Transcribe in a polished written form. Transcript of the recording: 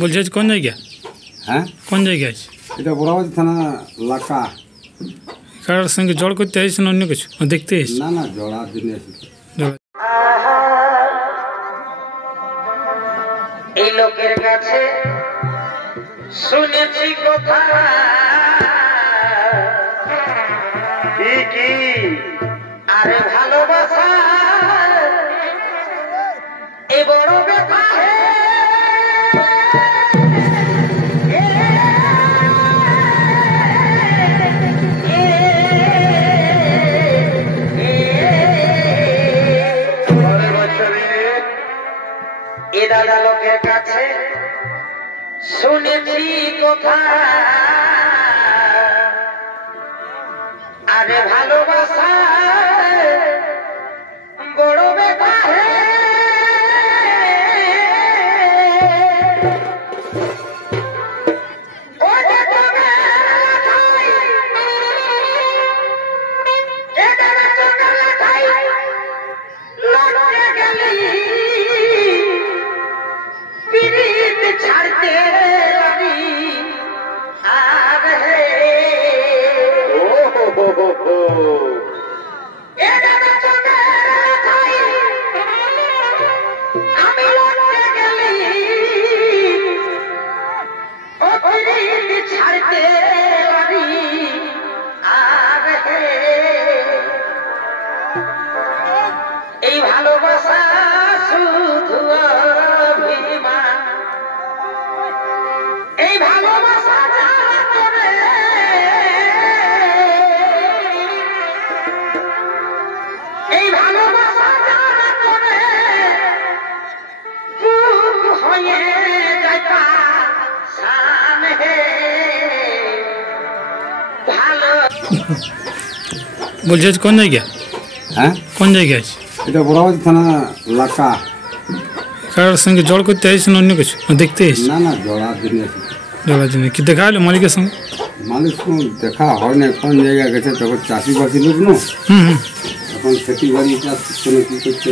বলছি আজ কোন জায়গা? হ্যাঁ, কোন জায়গা আছে? এটা বড়াবাজার থানা লাকা। কারোর সঙ্গে জড় করতে আসছেন অন্য কিছু দেখতে এসেছি? না না, জড়ার জন্য এসেছি। এই লোকের কাছে শুনেছি কথা কি আরে ভালোবাসা এ বড় ব্যাপার। এ দাদা লোকের কাছে শুনেছি কথা আরে ভালোবাসা বড় ব্যাপার। ছাড়তে আমি ছাড়তে এই ভালোবাসা শুধু অভিমান, এই ভালোবাসা যারা করে এই ভালোবাসা যারা করে বুক হয়ে যায় সামনে ভালো। বলছি আজ কোন জায়গা? হ্যাঁ, কোন জায়গা আছে? এটা বড়াবাজার থানা লাকা। কারোর সঙ্গে জড় করতে আসছেন অন্য কিছু দেখতে এসেছি? না না, জড়ার জন্য এসেছি। জড়ার জন্য কি দেখা হলো মালিকের সঙ্গে? মালিক দেখা হয় না, কোন জায়গায় গেছে তখন চাষিবাসী লোক না, হুম হুম। এখন খেতি বাড়ি চাষ কি করছে।